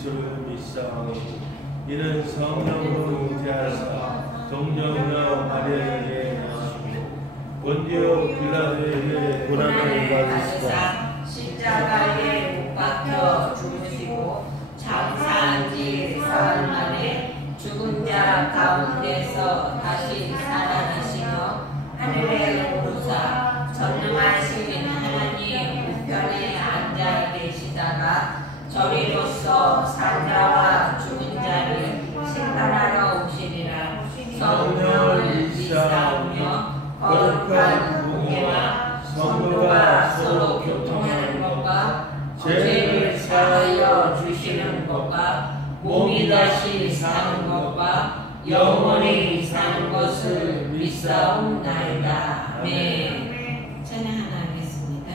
그리스도를 믿사오니 이는 성령으로 잉태하사 동정녀 마리아에게 나시고 본디오 빌라도에게 고난을 받으시고 십자가에 못 박혀 죽으시고 장사한 지 사흘 만에 죽은 자 가운데서 다시 살아나시며 하늘에 오르사 전능하신 하나님 우편에 앉아 계시다가 저리로서 산자와 죽은 자를 심판하러 오시리라. 성령을 믿사오며 거룩한 공예와 성도가 서로 교통하는 것과 죄를 사하여 주시는 것과 몸이 다시 사는 것과 영원히 사는 것을 믿사옵나이다. 아멘. 찬양하겠습니다.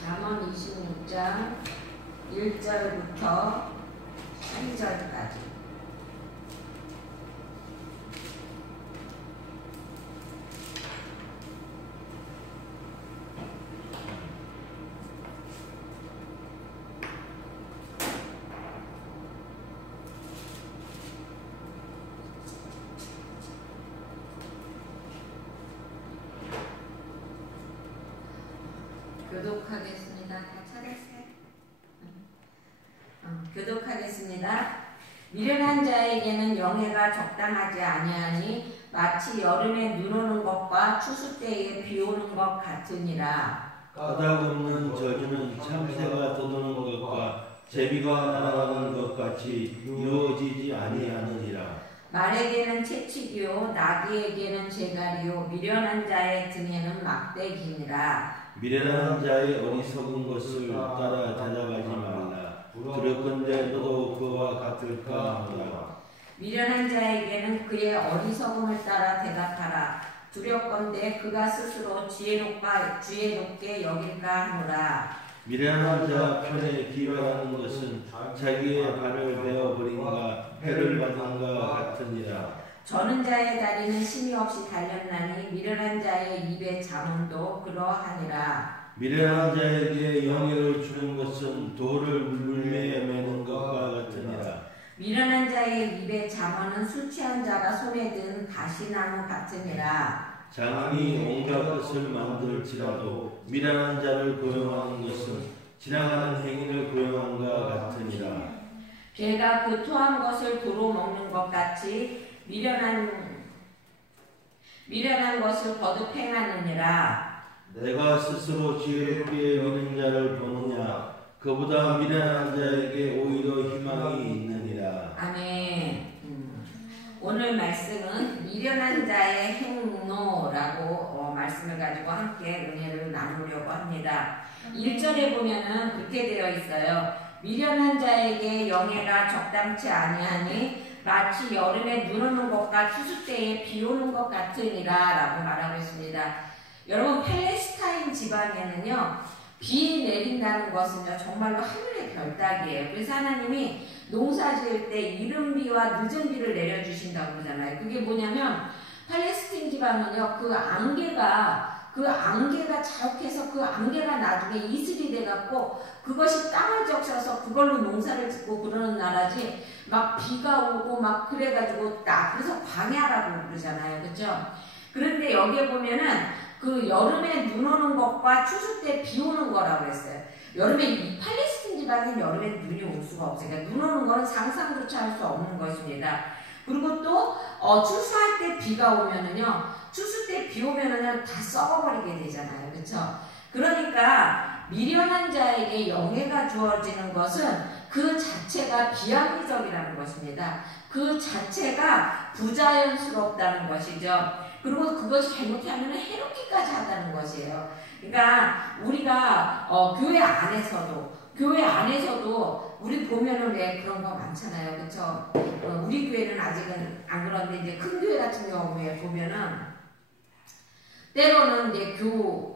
잠언 26장 1절부터 3절까지. 교독하겠습니다. 다 찾았어요? 교독하겠습니다. 미련한 자에게는 영예가 적당하지 아니하니 마치 여름에 눈 오는 것과 추수 때에 비 오는 것 같으니라. 까닭없는 저주는 참새가 떠도는 것과 제비가 날아가는 것 같이 이루어지지 아니하느니라. 말에게는 채찍이요 나귀에게는 재갈이요 미련한 자의 등에는 막대기니라. 미련한 자의 어리석은 것을 따라 대답하지 말라. 두렵건대 너도 그와 같을까 하노라. 미련한 자에게는 그의 어리석음을 따라 대답하라. 두렵건대 그가 스스로 지혜롭게 여길까 하노라. 미련한 자 편에 기별하는 것은 자기의 발을 베어버린가 해를 받은가 같으니라. 저는 자의 다리는 힘이 없이 달렸나니 미련한 자의 입의 잠언도 그러하니라. 미련한 자에게 영예를 주는 것은 돌을 물매에 매는 것과 같으니라. 미련한 자의 입의 잠언은 술 취한 자가 손에 든 가시나무 같으니라. 장인이 온갖 것을 만들지라도 미련한 자를 고용하는 것은 지나가는 행인을 고용한가 같으니라. 개가 그 토한 것을 도로 먹는 것 같이 미련한 것을 거듭 행하느니라. 내가 스스로 지혜롭게 여기는 자를 보느냐 그보다 미련한 자에게 오히려 희망이 있느니라. 아멘. 오늘 말씀은 미련한 자의 행로라고 말씀을 가지고 함께 은혜를 나누려고 합니다. 1절에 보면은 그렇게 되어 있어요. 미련한 자에게 영예가 적당치 아니하니 마치 여름에 눈 오는 것과 추수 때에 비 오는 것 같으니라 라고 말하고 있습니다. 여러분, 팔레스타인 지방에는요, 비 내린다는 것은요, 정말로 하늘의 별따기예요. 그래서 하나님이 농사 지을 때 이른 비와 늦은 비를 내려주신다고 그러잖아요. 그게 뭐냐면, 팔레스타인 지방은요, 그 안개가 자욱해서 그 안개가 나중에 이슬이 돼갖고 그것이 땅을 적셔서 그걸로 농사를 짓고 그러는 나라지, 막 비가 오고 막 그래가지고 그래서 광야라고 그러잖아요. 그렇죠? 그런데 여기에 보면은 그 여름에 눈 오는 것과 추수 때 비 오는 거라고 했어요. 여름에 이 팔레스틴 지방은 여름에 눈이 올 수가 없어요. 그러니까 눈 오는 거는 상상조차 할 수 없는 것입니다. 그리고 또 추수할 때 비가 오면은요, 추수 때 비 오면은요 다 썩어버리게 되잖아요. 그렇죠? 그러니까 미련한 자에게 영예가 주어지는 것은 그 자체가 비합리적이라는 것입니다. 그 자체가 부자연스럽다는 것이죠. 그리고 그것이 잘못하면 해롭기까지 한다는 것이에요. 그러니까 우리가 교회 안에서도 우리 보면은 왜 그런 거 많잖아요. 그렇죠? 우리 교회는 아직은 안 그런데 이제 큰 교회 같은 경우에 보면은 때로는 이제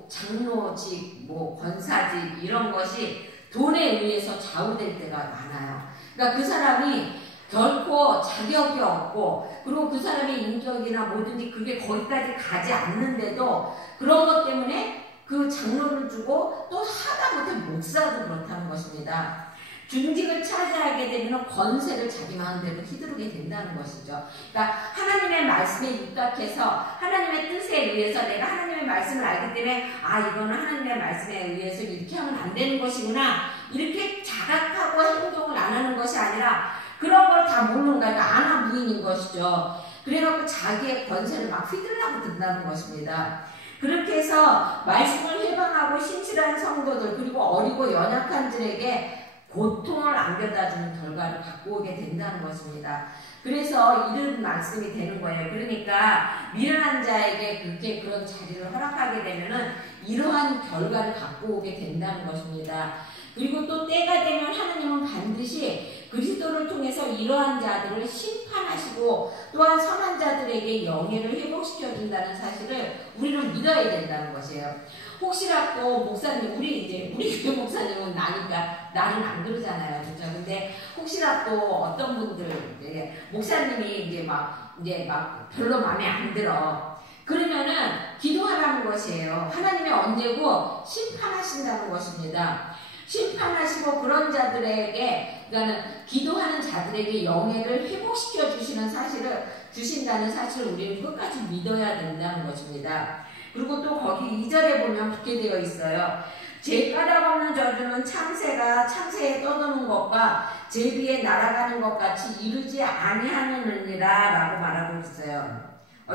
장로직, 권사직 이런 것이 돈에 의해서 좌우될 때가 많아요. 그러니까 그 사람이 결코 자격이 없고, 그리고 그 사람의 인격이나 뭐든지 그게 거기까지 가지 않는데도 그런 것 때문에 그 장로를 주고 또 하다못해 목사도 그렇다는 것입니다. 중직을 차지하게 되면 권세를 자기 마음대로 휘두르게 된다는 것이죠. 그러니까 하나님의 말씀에 육각해서 하나님의 뜻에 의해서 내가 하나님의 말씀을 알기 때문에 이거는 하나님의 말씀에 의해서 이렇게 하면 안 되는 것이구나, 이렇게 자각하고 행동을 안 하는 것이 아니라 그런 걸 다 모르는 거야. 그러니까 안하무인인 것이죠. 그래갖고 자기의 권세를 막 휘둘라고 든다는 것입니다. 그렇게 해서 말씀을 회방하고 신실한 성도들, 그리고 어리고 연약한 들에게 고통을 안겨다주는 결과를 갖고 오게 된다는 것입니다. 그래서 이런 말씀이 되는 거예요. 그러니까 미련한 자에게 그렇게 그런 자리를 허락하게 되면은 이러한 결과를 갖고 오게 된다는 것입니다. 그리고 또 때가 되면 하나님은 반드시 그리스도를 통해서 이러한 자들을 심판하시고 또한 선한 자들에게 영예를 회복시켜준다는 사실을 우리는 믿어야 된다는 것이에요. 혹시라도 목사님, 우리 교회 목사님은 나는 안 그러잖아요. 그렇죠? 근데 혹시라도 어떤 분들, 목사님이 이제 막 별로 마음에 안 들어. 그러면은 기도하라는 것이에요. 하나님의 언제고 심판하신다는 것입니다. 심판하시고 그런 자들에게, 그러니까 기도하는 자들에게 영예를 회복시켜 주시는 사실을 주신다는 사실을 우리는 끝까지 믿어야 된다는 것입니다. 그리고 또 거기 2절에 보면 그렇게 되어 있어요. 제 까닭 없는 저주는 참새가 참새에 떠도는 것과 제비에 날아가는 것 같이 이루지 아니하느니라 라고 말하고 있어요.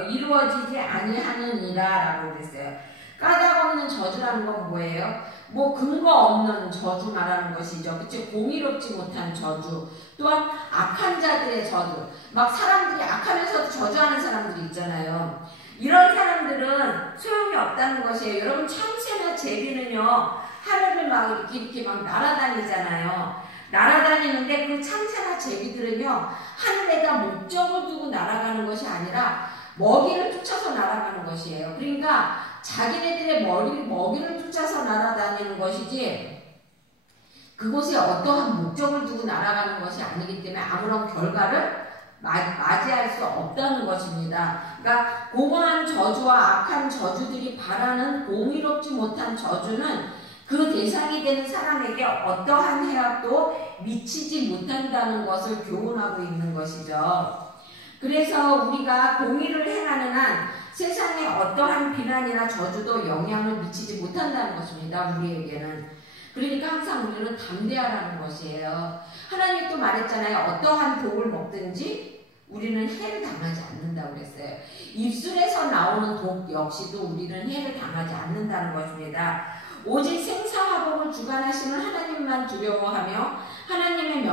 이루어지지 아니하느니라 라고 그랬어요. 까닭 없는 저주라는 건 뭐예요? 근거 없는 저주 말하는 것이죠. 그치? 공의롭지 못한 저주. 또한 악한 자들의 저주. 막 사람들이 악하면서도 저주하는 사람들이 있잖아요. 이런 사람들은 소용이 없다는 것이에요. 여러분, 참새나 제비는요, 하늘을 막 이렇게 막 날아다니잖아요. 날아다니는데 그 참새나 제비들은요, 하늘에다 목적을 두고 날아가는 것이 아니라 먹이를 쫓아서 날아가는 것이에요. 그러니까 자기네들의 먹이를 쫓아서 날아다니는 것이지 그곳에 어떠한 목적을 두고 날아가는 것이 아니기 때문에 아무런 결과를 맞이할 수 없다는 것입니다. 그러니까 공허한 저주와 악한 저주들이 바라는 공의롭지 못한 저주는 그 대상이 되는 사람에게 어떠한 해악도 미치지 못한다는 것을 교훈하고 있는 것이죠. 그래서 우리가 공의를 행하는 한 세상에 어떠한 비난이나 저주도 영향을 미치지 못한다는 것입니다. 우리에게는. 그러니까 항상 우리는 담대하라는 것이에요. 하나님이 또 말했잖아요. 어떠한 독을 먹든지 우리는 해를 당하지 않는다고 그랬어요. 입술에서 나오는 독 역시도 우리는 해를 당하지 않는다는 것입니다. 오직 생사화복을 주관하시는 하나님만 두려워하며 하나님의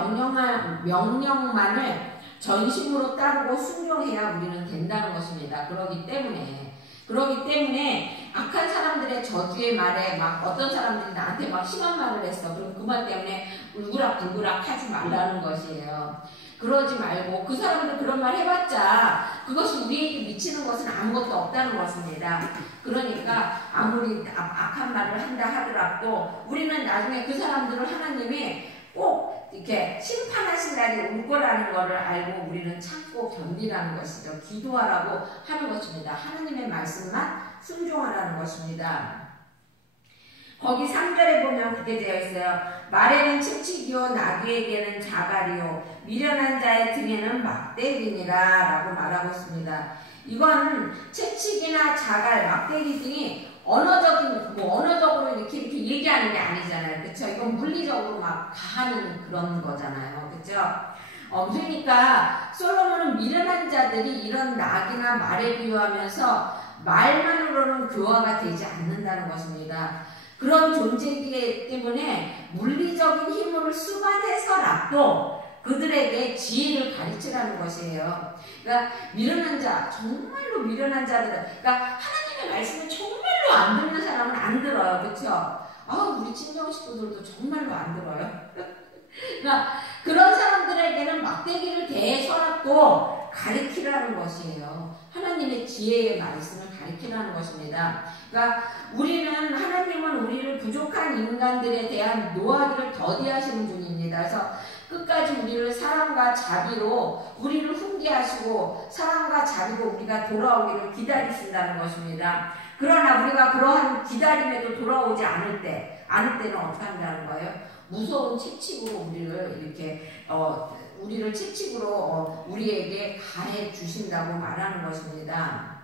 명령만을 전심으로 따르고 순종해야 우리는 된다는 것입니다. 그렇기 때문에 그렇기 때문에 악한 사람들의 저주의 말에 막 어떤 사람들이 나한테 막 심한 말을 했어. 그럼 그 말 때문에 울그락불그락 하지 말라는 것이에요. 그러지 말고 그 사람들 그런 말 해봤자 그것이 우리에게 미치는 것은 아무것도 없다는 것입니다. 그러니까 아무리 악한 말을 한다 하더라도 우리는 나중에 그 사람들을 하나님이 꼭 이렇게 심판하신 날이 올 거라는 것을 알고 우리는 참고 견디라는 것이죠. 기도하라고 하는 것입니다. 하나님의 말씀만 순종하라는 것입니다. 거기 3절에 보면 그렇게 되어 있어요. 말에는 칙칙이요 나귀에게는 자갈이요 미련한 자의 등에는 막대기니라 라고 말하고 있습니다. 이건 채찍이나 자갈, 막대기 등이 언어적으로 이렇게 얘기하는 게 아니잖아요. 그쵸? 이건 물리적으로 막 가하는 그런 거잖아요. 그쵸? 그러니까 솔로몬은 미련한 자들이 이런 낙이나 말에 비유하면서 말만으로는 교화가 되지 않는다는 것입니다. 그런 존재이기 때문에 물리적인 힘을 수반해서라도 그들에게 지혜를 가르치라는 것이에요. 그러니까 미련한 자, 정말로 미련한 자들, 그러니까 하나님의 말씀을 정말로 안 듣는 사람은 안 들어요. 그렇죠? 우리 친정 식구들도 정말로 안 들어요. 그러니까 그런 사람들에게는 막대기를 대서라도 가르치라는 것이에요. 하나님의 지혜의 말씀을 가르치라는 것입니다. 그러니까 하나님은 우리를 부족한 인간들에 대한 노하기를 더디하시는 분입니다. 그래서 끝까지 우리를 사랑과 자비로 우리를 훈계하시고 사랑과 자비로 우리가 돌아오기를 기다리신다는 것입니다. 그러나 우리가 그러한 기다림에도 돌아오지 않을 때는 어떻게 한다는 거예요? 무서운 채찍으로 우리를 채찍으로 우리에게 가해 주신다고 말하는 것입니다.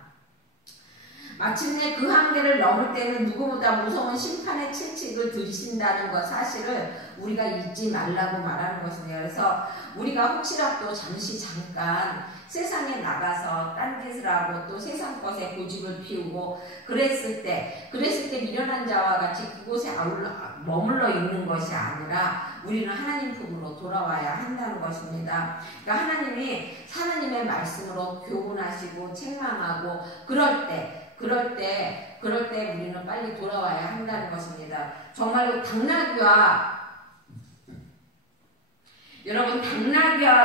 마침내 그 한계를 넘을 때는 누구보다 무서운 심판의 채찍을 들이신다는 것 사실을 우리가 잊지 말라고 말하는 것입니다. 그래서 우리가 혹시라도 잠깐 세상에 나가서 딴짓을 하고 또 세상 것에 고집을 피우고 그랬을 때 미련한 자와 같이 그곳에 머물러 있는 것이 아니라 우리는 하나님 품으로 돌아와야 한다는 것입니다. 그러니까 하나님의 말씀으로 교훈하시고 책망하고 그럴 때 우리는 빨리 돌아와야 한다는 것입니다. 정말로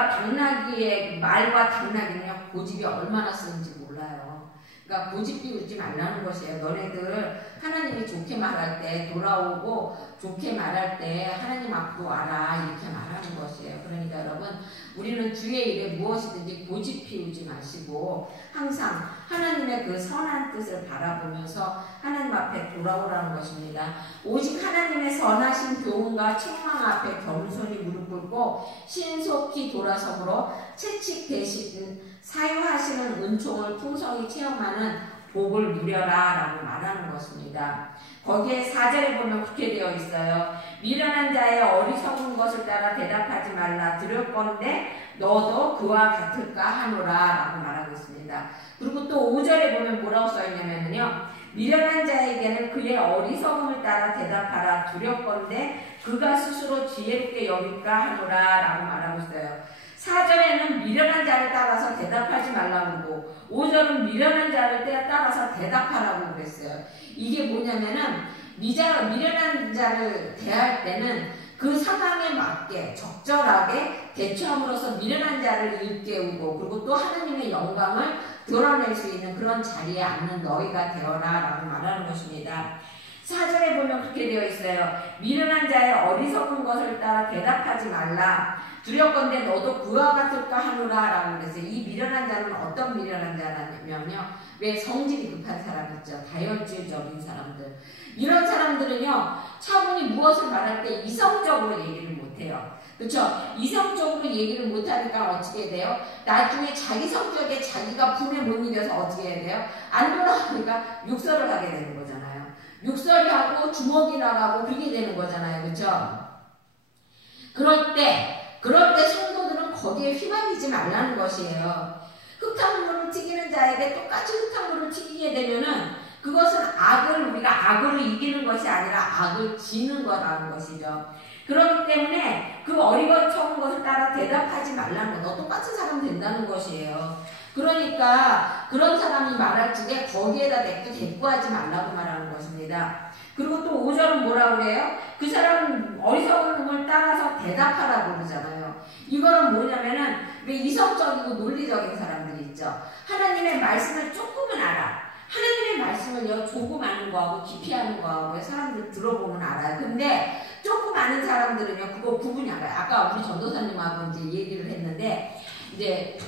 당나귀의 말과 당나귀는요, 고집이 얼마나 쓰는지 몰라요. 그러니까 고집 피우지 말라는 것이에요. 너네들 하나님이 좋게 말할 때 돌아오고 좋게 말할 때 하나님 앞으로 와라 이렇게 말하는 것이에요. 그러니까 여러분 우리는 주의 일에 무엇이든지 고집 피우지 마시고 항상 하나님의 그 선한 뜻을 바라보면서 하나님 앞에 돌아오라는 것입니다. 오직 하나님의 선하신 교훈과 책망 앞에 겸손히 무릎 꿇고 신속히 돌아서므로 채찍 대신 사유하시는 은총을 풍성히 체험하는 복을 누려라 라고 말하는 것입니다. 거기에 4절에 보면 그렇게 되어 있어요. 미련한 자의 어리석은 것을 따라 대답하지 말라. 들을건대 너도 그와 같을까 하노라 라고 말하고 있습니다. 그리고 또 5절에 보면 뭐라고 써있냐면요, 미련한 자에게는 그의 어리석음을 따라 대답하라. 두렵건대 그가 스스로 지혜롭게 여길까 하노라 라고 말하고 있어요. 4절에는 미련한 자를 따라서 대답하지 말라고 그러고 5절은 미련한 자를 따라서 대답하라고 그랬어요. 이게 뭐냐면은 미련한 자를 대할 때는 그 상황에 맞게 적절하게 대처함으로써 미련한 자를 일깨우고 그리고 또 하나님의 영광을 드러낼 수 있는 그런 자리에 앉는 너희가 되어라 라고 말하는 것입니다. 4절에 보면 그렇게 되어 있어요. 미련한 자의 어리석은 것을 따라 대답하지 말라. 두렵건대 너도 그와 같을까 하노라 라고 그랬어요. 이 미련한 자는 어떤 미련한 자냐면요, 왜 성질이 급한 사람 있죠. 다혈질적인 사람들. 이런 사람들은요, 차분히 무엇을 말할 때 이성적으로 얘기를 못해요. 그렇죠? 이성적으로 얘기를 못하니까 어떻게 돼요? 나중에 자기 성격에 자기가 분에 못 이겨서 어떻게 해야 돼요? 안 돌아가니까 욕설을 하게 되는 거잖아요. 욕설이 하고 주먹이 나가고 그렇게 되는 거잖아요. 그렇죠? 그럴 때 성도들은 거기에 휘말리지 말라는 것이에요. 흙탕물을 튀기는 자에게 똑같이 흙탕물을 튀기게 되면은 그것은 우리가 악을 이기는 것이 아니라 악을 지는 거라는 것이죠. 그렇기 때문에 그 어리버리한 것을 따라 대답하지 말라는 거. 너 똑같은 사람 된다는 것이에요. 그러니까 그런 사람이 말할 적에 거기에다 대꾸하지 말라고 말하는 것입니다. 그리고 또 5절은 뭐라고 그래요? 그 사람 어리석은 놈을 따라서 대답하라고 그러잖아요. 이거는 뭐냐면은 왜 이성적이고 논리적인 사람들이 있죠. 하나님의 말씀을 조금은 알아. 하나님의 말씀을요, 조금 아는 거하고 깊이 아는 거하고 사람들 들어보면 알아요. 근데 조금 아는 사람들은요, 그거 구분이 안 가요. 아까 우리 전도사님하고 이제 얘기를 했는데, 이제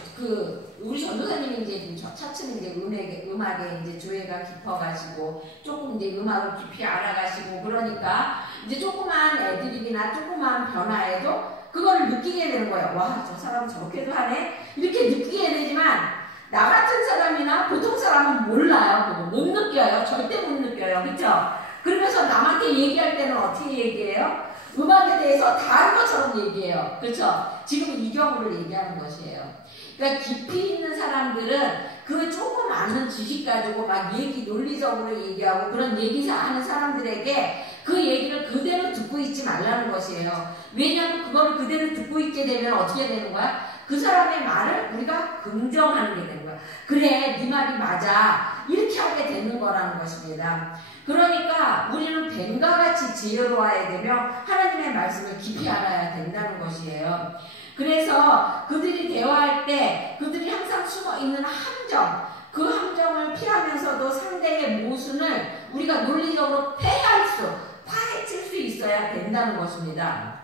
우리 전도사님이 이제 차츰 이제 음악에 이제 조예가 깊어가지고 조금 이제 음악을 깊이 알아가시고 그러니까 이제 조그만 애드립이나 조그만 변화에도 그걸 느끼게 되는 거예요. 와, 저 사람 저렇게도 하네? 이렇게 느끼게 되지만 나 같은 사람이나 보통 사람은 몰라요. 그거 못 느껴요. 절대 못 느껴요. 그쵸? 그러면서 남한테 얘기할 때는 어떻게 얘기해요? 음악에 대해서 다 아는 것처럼 얘기해요. 그렇죠? 지금 이 경우를 얘기하는 것이에요. 그러니까 깊이 있는 사람들은 그 조금 아는 지식 가지고 막 논리적으로 얘기하고 그런 하는 사람들에게 그 얘기를 그대로 듣고 있지 말라는 것이에요. 왜냐하면 그거를 그대로 듣고 있게 되면 어떻게 되는 거야? 그 사람의 말을 우리가 긍정하는 게 되는 거야. 그래, 네 말이 맞아. 이렇게 하게 되는 거라는 것입니다. 그러니까 우리는 뱀과 같이 지혜로워야 되며 하나님의 말씀을 깊이 알아야 된다는 것이에요. 그래서 그들이 대화할 때 그들이 항상 숨어있는 함정, 그 함정을 피하면서도 상대의 모순을 우리가 논리적으로 파헤칠 수 있어야 된다는 것입니다.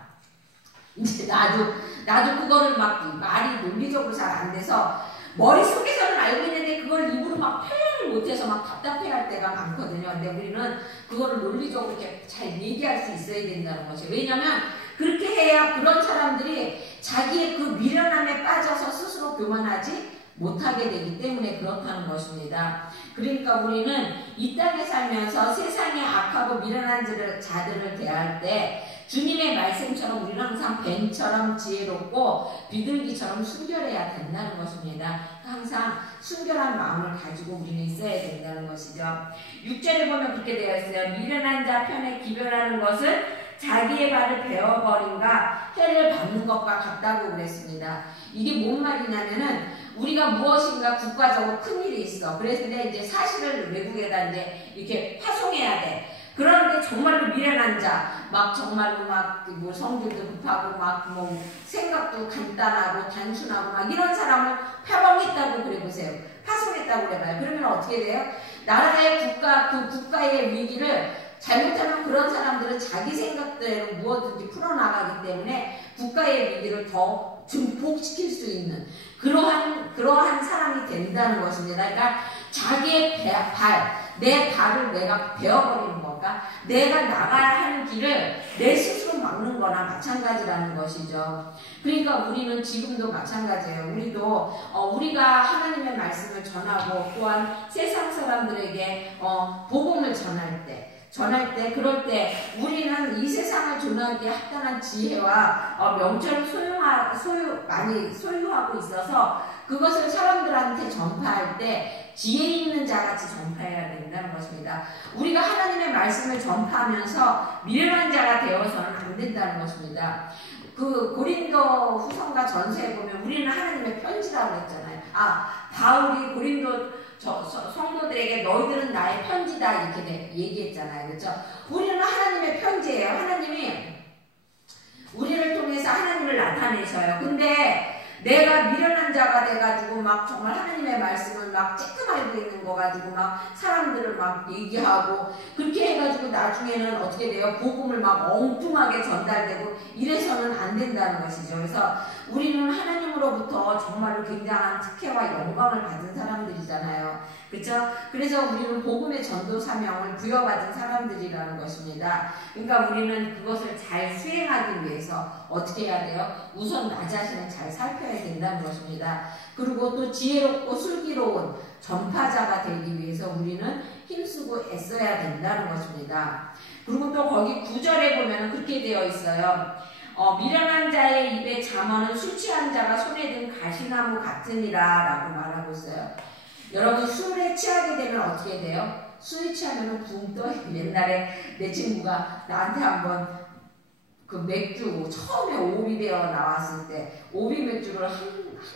이제 나도 그거를 막 말이 논리적으로 잘 안 돼서 머릿속에서는 알고 있는데 그걸 입으로 막 표현을 못해서 막 답답해할 때가 많거든요. 근데 우리는 그거를 논리적으로 이렇게 잘 얘기할 수 있어야 된다는 것이에요. 왜냐하면 그렇게 해야 그런 사람들이 자기의 그 미련함에 빠져서 스스로 교만하지 못하게 되기 때문에 그렇다는 것입니다. 그러니까 우리는 이 땅에 살면서 세상에 악하고 미련한 자들을 대할 때 주님의 말씀처럼 우리는 항상 뱀처럼 지혜롭고 비둘기처럼 순결해야 된다는 것입니다. 항상 순결한 마음을 가지고 우리는 있어야 된다는 것이죠. 6절에 보면 그렇게 되어 있어요. 미련한 자 편에 기별하는 것은 자기의 발을 베어버린가 해를 받는 것과 같다고 그랬습니다. 이게 뭔 말이냐면은 우리가 무엇인가 국가적으로 큰 일이 있어. 그래서 이제 사실을 외국에다 이제 이렇게 파송해야 돼. 그런데 정말로 미련한 자, 막 정말로 뭐 성질도 급하고 막 뭐 생각도 간단하고 단순하고 막 이런 사람을 파송했다고 그래 보세요. 파송했다고 그래봐요. 그러면 어떻게 돼요? 나라의 국가의 위기를 잘못하면 그런 사람들은 자기 생각대로 무엇든지 풀어나가기 때문에 국가의 위기를 더 증폭시킬 수 있는 그러한 사람이 된다는 것입니다. 그러니까 자기의 내 발을 내가 베어버리는 건가? 내가 나가야 하는 길을 내 스스로 막는 거나 마찬가지라는 것이죠. 그러니까 우리는 지금도 마찬가지예요. 우리가 하나님의 말씀을 전하고 또한 세상 사람들에게 복음을 그럴 때 우리는 이 세상을 조나기에 합당한 지혜와 명철을 많이 소유하고 있어서 그것을 사람들한테 전파할 때 지혜 있는 자같이 전파해야 된다는 것입니다. 우리가 하나님의 말씀을 전파하면서 미련한 자가 되어서는 안 된다는 것입니다. 그 고린도 후서가 전서에 보면 우리는 하나님의 편지라고 했잖아요. 바울이 고린도 성도들에게 너희들은 나의 편지다 이렇게 얘기했잖아요. 그렇죠? 우리는 하나님의 편지예요. 하나님이 우리를 통해서 하나님을 나타내셔요. 근데 내가 미련한 자가 돼가지고 막 정말 하나님의 말씀을 막 쬐끔 알고 있는 거 가지고 막 사람들을 막 얘기하고 그렇게 해가지고 나중에는 어떻게 돼요? 복음을 막 엉뚱하게 전달되고 이래서는 안 된다는 것이죠. 그래서 우리는 하나님으로부터 정말로 굉장한 특혜와 영광을 받은 사람들이잖아요. 그렇죠? 그래서 우리는 복음의 전도 사명을 부여받은 사람들이라는 것입니다. 그러니까 우리는 그것을 잘 수행하기 위해서 어떻게 해야 돼요? 우선 나 자신을 잘 살펴야 된다는 것입니다. 그리고 또 지혜롭고 슬기로운 전파자가 되기 위해서 우리는 힘쓰고 애써야 된다는 것입니다. 그리고 또 거기 9절에 보면 그렇게 되어 있어요. 미련한 자의 입에 잠언은 술 취한 자가 손에 든 가시나무 같으니라 라고 말하고 있어요. 여러분 술에 취하게 되면 어떻게 돼요? 술에 취하면 붕 떠요. 옛날에 내 친구가 나한테 한번 그 맥주 처음에 오비되어 나왔을 때 오비 맥주를 한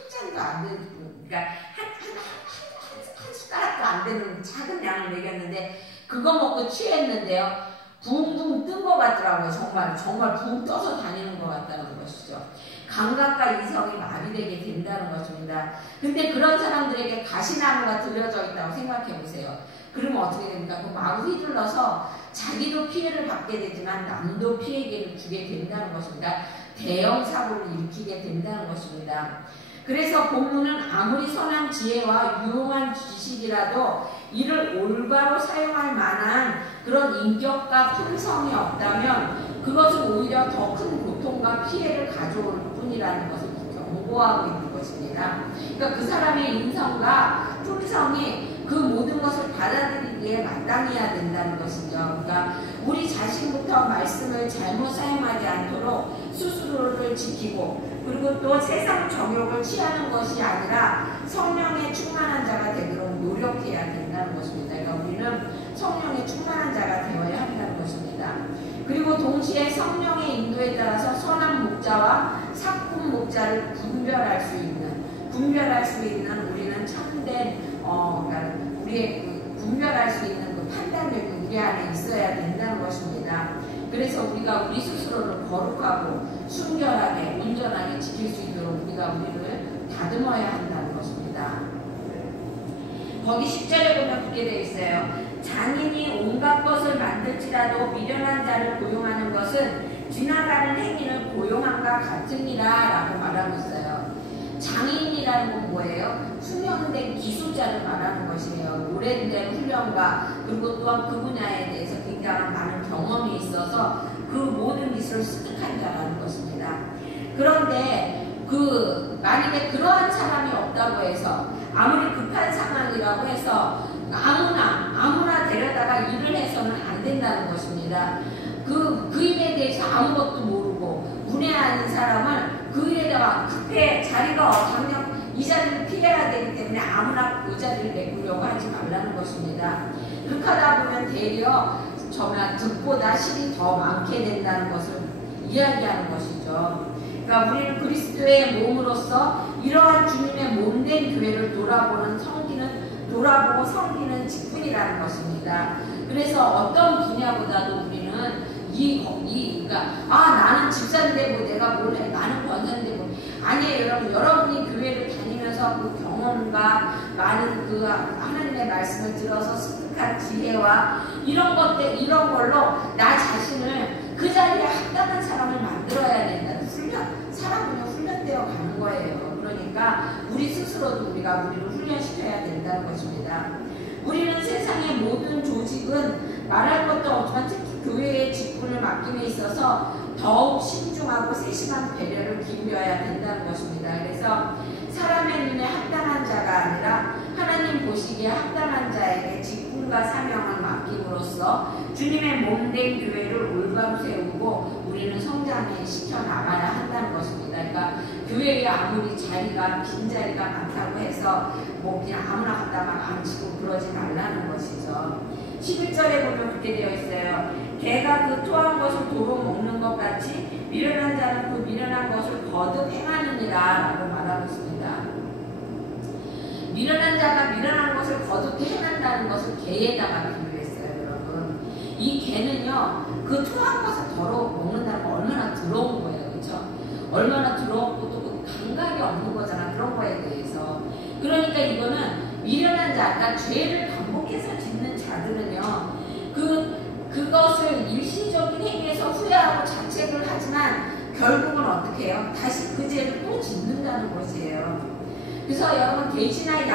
잔도 안 되는, 그러니까 한 숟가락도 안 되는 작은 양을 먹였는데 그거 먹고 취했는데요. 붕붕 뜬 것 같더라고요. 정말 붕 떠서 다니는 것 같다는 것이죠. 감각과 이성이 마비되게 된다는 것입니다. 근데 그런 사람들에게 가시나무가 들여져 있다고 생각해 보세요. 그러면 어떻게 됩니까? 그 마구 휘둘러서 자기도 피해를 받게 되지만 남도 피해를 주게 된다는 것입니다. 대형 사고를 일으키게 된다는 것입니다. 그래서 본문은 아무리 선한 지혜와 유용한 지식이라도 이를 올바로 사용할 만한 그런 인격과 품성이 없다면 그것은 오히려 더 큰 고통과 피해를 가져올 뿐이라는 것을 경고하고 있는 것입니다. 그러니까 그 사람의 인성과 품성이 그 모든 것을 받아들이기에 마땅해야 된다는 것이죠. 그러니까 우리 자신부터 말씀을 잘못 사용하지 않도록 스스로를 지키고 그리고 또 세상 정욕을 취하는 것이 아니라 성령에 충만한 자가 되도록 노력해야 된다는 것입니다. 그러니까 우리는 성령에 충만한 자가 되어야 한다는 것입니다. 그리고 동시에 성령의 인도에 따라서 선한 목자와 사꾼 목자를 분별할 수 있는 우리는 참된 그러니까 우리의 분별할 수 있는 그 판단력이 우리 안에 있어야 된다는 것입니다. 그래서 우리가 우리 스스로를 거룩하고 순결하게 온전하게 지킬 수 있도록 우리를 다듬어야 한다는 것입니다. 거기 10절에 보면 그렇게 되어 있어요. 장인이 온갖 것을 만들지라도 미련한 자를 고용하는 것은 지나가는 행인을 고용함과 같으니라 라고 말하고 있어요. 장인이라는 건 뭐예요? 숙련된 기술자를 말하는 것이에요. 오랜된 훈련과 그리고 또한 그 분야에 대해서 굉장히 많은 경험이 있어서 그 모든 기술을 습득한 자라는 것입니다. 그런데 만약에 그러한 사람이 없다고 해서 아무리 급한 상황이라고 해서 아무나 데려다가 일을 해서는 안 된다는 것입니다. 그 일에 대해서 아무것도 모르고 문외한인 사람을 그 일에다가 급해 자리가 당장 이 자리를 피해야 되기 때문에 아무나 그 자리를 메꾸려고 하지 말라는 것입니다. 그렇게 하다 보면 되려 정말 득보다 실이 더 많게 된다는 것을 이야기하는 것이죠. 그러니까 우리는 그리스도의 몸으로서 이러한 주님의 몸된 교회를 돌아보고 섬기는 직분이라는 것입니다. 그래서 어떤 분야보다도 우리는 그러니까 나는 집사인데 뭐 내가 뭘 해? 나는 권사인데 뭐 아니에요. 여러분이 교회를 다니면서 그 경험과 많은 그 하나님의 말씀을 들어서 습득한 지혜와 이런 걸로 나 자신을 그 자리에 합당한 사람을 만들어야 된다는 사람은 훈련되어 가는 거예요. 그러니까 우리 스스로도 우리를 훈련시켜야 된다는 것입니다. 우리는 세상의 모든 조직은 말할 것도 없지만 특히 교회의 직분을 맡김에 있어서 더욱 신중하고 세심한 배려를 기울여야 된다는 것입니다. 그래서 사람의 눈에 합당한 자가 아니라 하나님 보시기에 합당한 자에게 직분과 사명을 맡김으로써 주님의 몸된 교회를 올바로 세우고 우리는 성장에 시켜나가야 한다는 것입니다. 그러니까 교회에 아무리 빈자리가 많다고 해서 뭐 그냥 아무나 갖다 막 앉히고 그러지 말라는 것이죠. 11절에 보면 그렇게 되어 있어요. 개가 그 토한 것을 도로 먹는 것 같이 미련한 자는 그 미련한 것을 거듭 행하느니라 라고 말하고 있습니다. 미련한 자가 미련한 것을 거듭 행한다는 것을 개에다가 비유했어요. 여러분, 이 개는요 그 토한 것을 먹는다는 건 얼마나 더러운 거예요. 그렇죠? 얼마나 더럽고 또 그 감각이 없는 거잖아. 그런 거에 대해서. 그러니까 이거는 미련한 자, 그러니까 죄를 반복해서 짓는 자들은요 그것을 일시적인 행위에서 후회하고 자책을 하지만 결국은 어떻게 해요? 다시 그 죄를 또 짓는다는 것이에요. 그래서 여러분 돼지와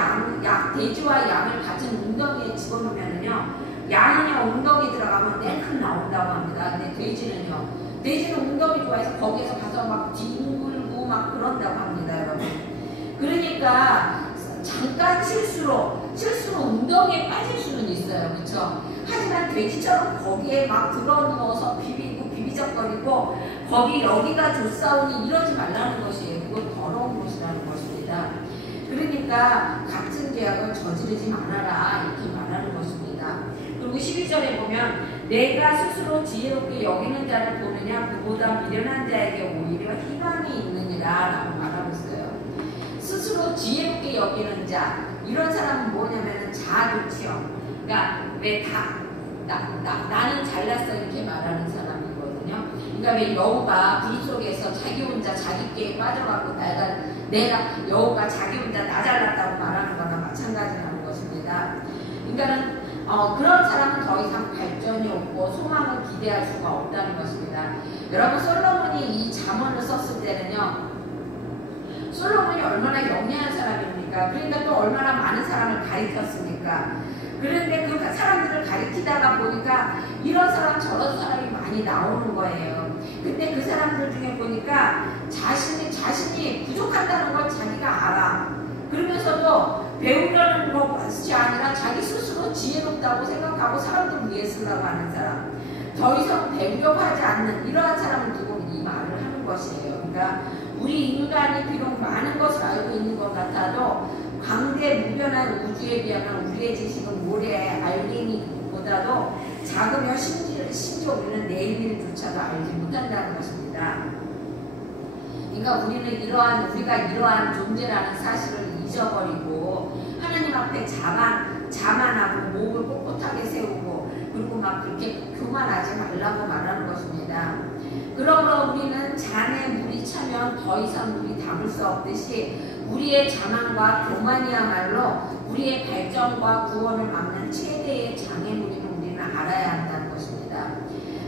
양을 같은 웅덩이에 집어넣으면요 양은요 웅덩이 들어가면 냉큼 나온다고 합니다. 근데 돼지는 웅덩이 좋아해서 거기에서 가서 막 뒹굴고 막 그런다고 합니다. 여러분. 그러니까 잠깐 실수로 웅덩이에 빠질 수는 있어요. 그렇죠? 하지만 돼지처럼 거기에 막 들어누워서 비비적거리고 여기가 조싸우니 이러지 말라는 것이에요. 그건 더러운 것이라는 것입니다. 그러니까 같은 죄악을 저지르지 말아라 이렇게 말하는 것입니다. 그리고 12절에 보면 내가 스스로 지혜롭게 여기는 자를 보느냐 그보다 미련한 자에게 오히려 희망이 있느니라 라고 말하고 있어요. 스스로 지혜롭게 여기는 자, 이런 사람은 뭐냐면 자아도취형. 그러니까 왜 나는 잘났어 이렇게 말하는 사람이거든요. 그러니까 왜 여우가 불 속에서 자기 혼자 자기께 빠져갖고 내가 여우가 자기 혼자 나 잘났다고 말하는 거나 마찬가지라는 것입니다. 그러니까는 그런 사람은 더 이상 발전이 없고 소망을 기대할 수가 없다는 것입니다. 여러분 솔로몬이 이 잠언을 썼을 때는요. 솔로몬이 얼마나 영리한 사람입니까? 그러니까 또 얼마나 많은 사람을 가르쳤습니까? 그런데 그 사람들을 가르치다가 보니까 이런 사람 저런 사람이 많이 나오는 거예요. 근데 그 사람들 중에 보니까 자신이 부족하다는 걸 자기가 알아. 그러면서도 배우려는 것이 아니라 자기 스스로 지혜롭다고 생각하고 사람들 위해 쓰려고 하는 사람, 더 이상 배우려고 하지 않는 이러한 사람을 두고 이 말을 하는 것이에요. 그러니까 우리 인간이 비록 많은 것을 알고 있는 것 같아도 광대무변한 우주에 비하면 우리의 지식은 모래의 알갱이보다도 작으며 심지어 우리는 내일조차도 알지 못한다는 것입니다. 그러니까 우리가 이러한 존재라는 사실을 잊어버리고 하나님 앞에 자만하고 목을 꼿꼿하게 세우고 그리고 막 그렇게 교만하지 말라고 말하는 것입니다. 그러므로 우리는 잔에 물이 차면 더 이상 물이 담을 수 없듯이 우리의 자만과 교만이야말로 우리의 발전과 구원을 막는 최대의 장애물임을 우리는 알아야 한다는 것입니다.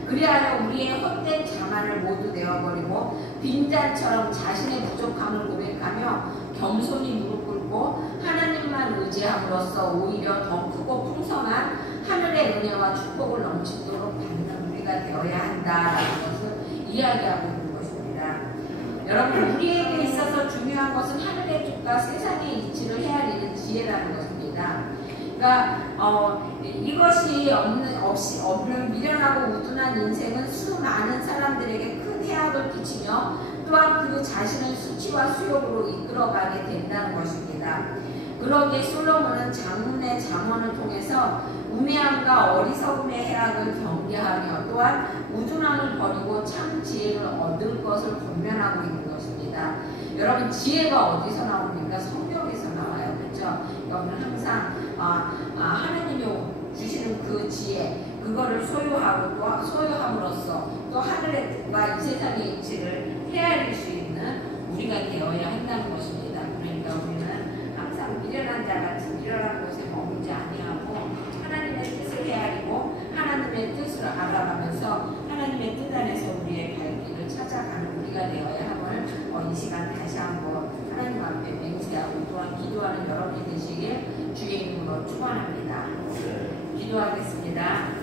그리하여 우리의 헛된 자만을 모두 내어버리고 빈잔처럼 자신의 부족함을 고백하며 겸손히 무릎 꿇고 하나님만 의지함으로써 오히려 더 크고 풍성한 하늘의 은혜와 축복을 넘치도록 받는 우리가 되어야 한다라는 것을 이야기하고 있는 것입니다. 여러분 우리에게 있어서 중요한 것은 하늘의 뜻과 세상의 이치를 헤아리는 지혜라는 것입니다. 그러니까 이것이 없는 미련하고 우둔한 인생은 수많은 사람들에게 큰 해악을 끼치며 또한 그 자신을 수치와 수욕으로 이끌어가게 된다는 것입니다. 그러기에 솔로몬은 장문의 잠언을 통해서 우매함과 어리석음의 해악을 경계하며 또한 우둔함을 버리고 참 지혜를 얻을 것을 권면하고 있는 것입니다. 여러분 지혜가 어디서 나옵니까? 성경에서 나와요. 그렇죠? 여러분 항상 하나님이 주시는 그 지혜 그거를 소유함으로써 또 하늘의 뜻과 이 세상의 이치를 헤아릴 수 있는 우리가 되어야 한다는 것입니다. 그러니까 우리는 항상 미련한 자같이 미련한 곳에 머물지 아니하고 하나님의 뜻을 헤아리고 하나님의 뜻을 알아가면서 하나님의 뜻 안에서 우리의 갈 길을 찾아가는 우리가 되어야 함을 이 시간 다시 한번 하나님 앞에 맹세하고 또한 기도하는 여러분이 되시길 주의 이름으로 축원합니다. 기도하겠습니다.